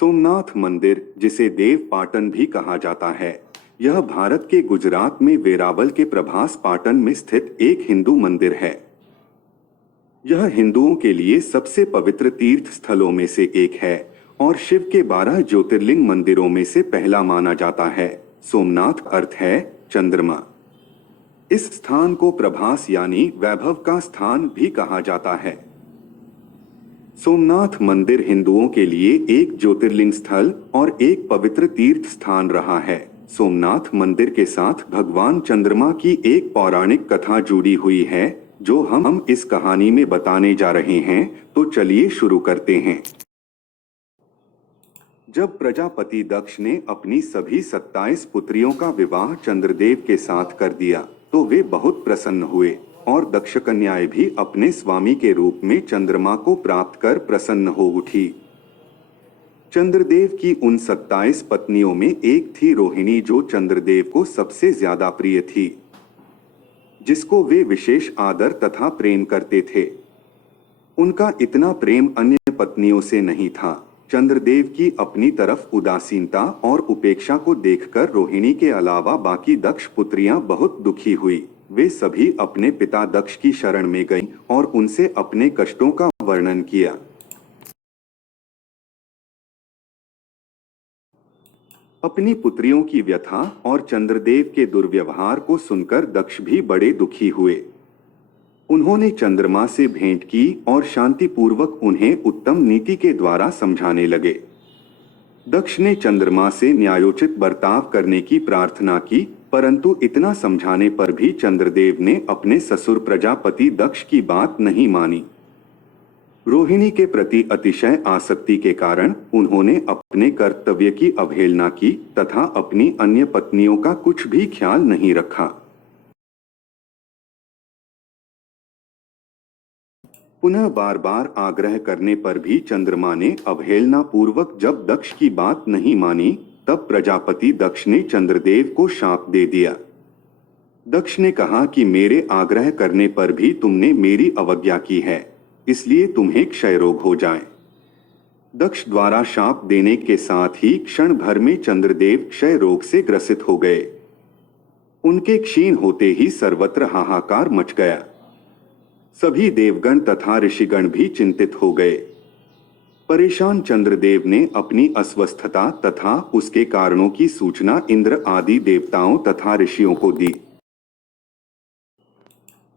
सोमनाथ मंदिर, जिसे देव पाटन भी कहा जाता है, यह भारत के गुजरात में वेरावल के प्रभास पाटन में स्थित एक हिंदू मंदिर है। यह हिंदुओं के लिए सबसे पवित्र तीर्थ स्थलों में से एक है और शिव के 12 ज्योतिर्लिंग मंदिरों में से पहला माना जाता है। सोमनाथ अर्थ है चंद्रमा। इस स्थान को प्रभास यानी वैभव का स्थान भी कहा जाता है। सोमनाथ मंदिर हिंदुओं के लिए एक ज्योतिर्लिंग स्थल और एक पवित्र तीर्थ स्थान रहा है। सोमनाथ मंदिर के साथ भगवान चंद्रमा की एक पौराणिक कथा जुड़ी हुई है जो हम इस कहानी में बताने जा रहे हैं। तो चलिए शुरू करते हैं। जब प्रजापति दक्ष ने अपनी सभी 27 पुत्रियों का विवाह चंद्रदेव के साथ कर दिया तो वे बहुत प्रसन्न हुए और दक्ष कन्याएं भी अपने स्वामी के रूप में चंद्रमा को प्राप्त कर प्रसन्न हो उठी। चंद्रदेव की उन 27 पत्नियों में एक थी रोहिणी, जो चंद्रदेव को सबसे ज्यादा प्रिय थी, जिसको वे विशेष आदर तथा प्रेम करते थे। उनका इतना प्रेम अन्य पत्नियों से नहीं था। चंद्रदेव की अपनी तरफ उदासीनता और उपेक्षा को देखकर रोहिणी के अलावा बाकी दक्ष पुत्रियां बहुत दुखी हुई। वे सभी अपने पिता दक्ष की शरण में गईं और उनसे अपने कष्टों का वर्णन किया। अपनी पुत्रियों की व्यथा और चंद्रदेव के दुर्व्यवहार को सुनकर दक्ष भी बड़े दुखी हुए। उन्होंने चंद्रमा से भेंट की और शांतिपूर्वक उन्हें उत्तम नीति के द्वारा समझाने लगे। दक्ष ने चंद्रमा से न्यायोचित बर्ताव करने की प्रार्थना की, परंतु इतना समझाने पर भी चंद्रदेव ने अपने ससुर प्रजापति दक्ष की बात नहीं मानी। रोहिणी के प्रति अतिशय आसक्ति के कारण उन्होंने अपने कर्तव्य की अवहेलना की तथा अपनी अन्य पत्नियों का कुछ भी ख्याल नहीं रखा। पुनः बार बार आग्रह करने पर भी चंद्रमा ने अवहेलना पूर्वक जब दक्ष की बात नहीं मानी, तब प्रजापति दक्ष ने चंद्रदेव को शाप दे दिया। दक्ष ने कहा कि मेरे आग्रह करने पर भी तुमने मेरी अवज्ञा की है, इसलिए तुम्हें क्षय रोग हो जाए। दक्ष द्वारा शाप देने के साथ ही क्षण भर में चंद्रदेव क्षय रोग से ग्रसित हो गए। उनके क्षीण होते ही सर्वत्र हाहाकार मच गया। सभी देवगण तथा ऋषिगण भी चिंतित हो गए। परेशान चंद्रदेव ने अपनी अस्वस्थता तथा उसके कारणों की सूचना इंद्र आदि देवताओं तथा ऋषियों को दी।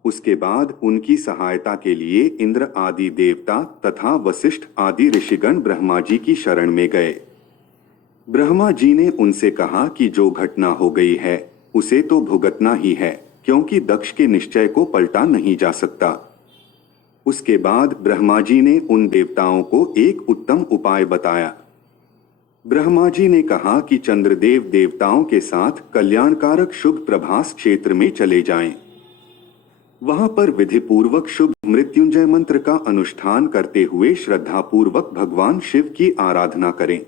उसके बाद उनकी सहायता के लिए इंद्र आदि देवता तथा वशिष्ठ आदि ऋषिगण ब्रह्मा जी की शरण में गए। ब्रह्मा जी ने उनसे कहा कि जो घटना हो गई है उसे तो भुगतना ही है, क्योंकि दक्ष के निश्चय को पलटा नहीं जा सकता। उसके बाद ब्रह्मा जी ने उन देवताओं को एक उत्तम उपाय बताया। ब्रह्मा जी ने कहा कि चंद्रदेव देवताओं के साथ कल्याणकारक शुभ प्रभास क्षेत्र में चले जाएं। वहां पर विधि पूर्वक शुभ मृत्युंजय मंत्र का अनुष्ठान करते हुए श्रद्धापूर्वक भगवान शिव की आराधना करें।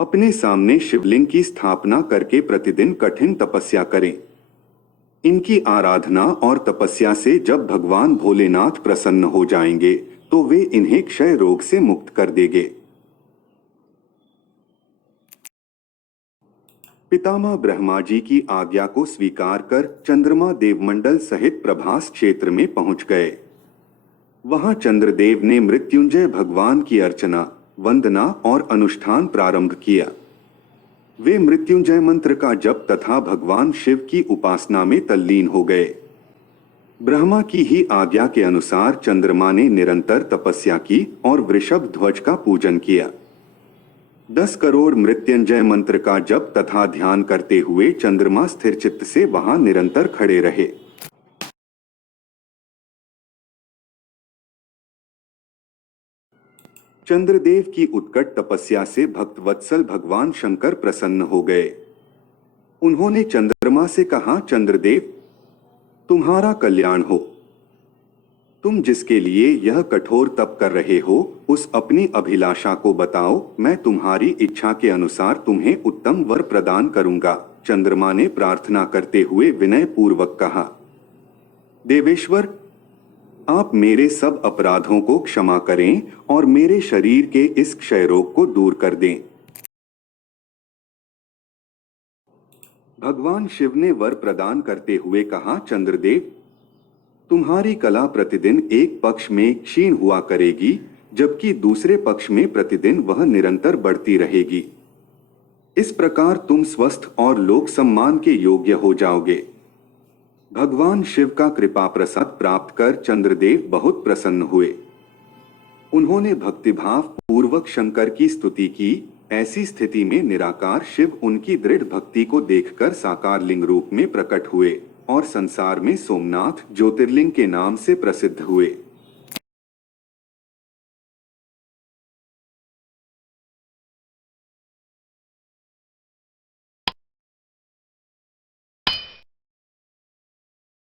अपने सामने शिवलिंग की स्थापना करके प्रतिदिन कठिन तपस्या करें। इनकी आराधना और तपस्या से जब भगवान भोलेनाथ प्रसन्न हो जाएंगे तो वे इन्हें क्षय रोग से मुक्त कर देंगे। पितामह ब्रह्मा जी की आज्ञा को स्वीकार कर चंद्रमा देवमंडल सहित प्रभास क्षेत्र में पहुंच गए। वहां चंद्रदेव ने मृत्युंजय भगवान की अर्चना, वंदना और अनुष्ठान प्रारंभ किया। वे मृत्युंजय मंत्र का जप तथा भगवान शिव की उपासना में तल्लीन हो गए। ब्रह्मा की ही आज्ञा के अनुसार चंद्रमा ने निरंतर तपस्या की और वृषभ ध्वज का पूजन किया। 10 करोड़ मृत्युंजय मंत्र का जप तथा ध्यान करते हुए चंद्रमा स्थिर चित्त से वहां निरंतर खड़े रहे। चंद्रदेव की उत्कट तपस्या से भक्तवत्सल भगवान शंकर प्रसन्न हो गए। उन्होंने चंद्रमा से कहा, चंद्रदेव, तुम्हारा कल्याण हो। तुम जिसके लिए यह कठोर तप कर रहे हो उस अपनी अभिलाषा को बताओ, मैं तुम्हारी इच्छा के अनुसार तुम्हें उत्तम वर प्रदान करूंगा। चंद्रमा ने प्रार्थना करते हुए विनय पूर्वक कहा, देवेश्वर, आप मेरे सब अपराधों को क्षमा करें और मेरे शरीर के इस क्षय रोग को दूर कर दें। भगवान शिव ने वर प्रदान करते हुए कहा, चंद्रदेव, तुम्हारी कला प्रतिदिन एक पक्ष में क्षीण हुआ करेगी, जबकि दूसरे पक्ष में प्रतिदिन वह निरंतर बढ़ती रहेगी। इस प्रकार तुम स्वस्थ और लोक सम्मान के योग्य हो जाओगे। भगवान शिव का कृपा प्रसाद प्राप्त कर चंद्रदेव बहुत प्रसन्न हुए। उन्होंने भक्तिभाव पूर्वक शंकर की स्तुति की। ऐसी स्थिति में निराकार शिव उनकी दृढ़ भक्ति को देखकर साकार लिंग रूप में प्रकट हुए और संसार में सोमनाथ ज्योतिर्लिंग के नाम से प्रसिद्ध हुए।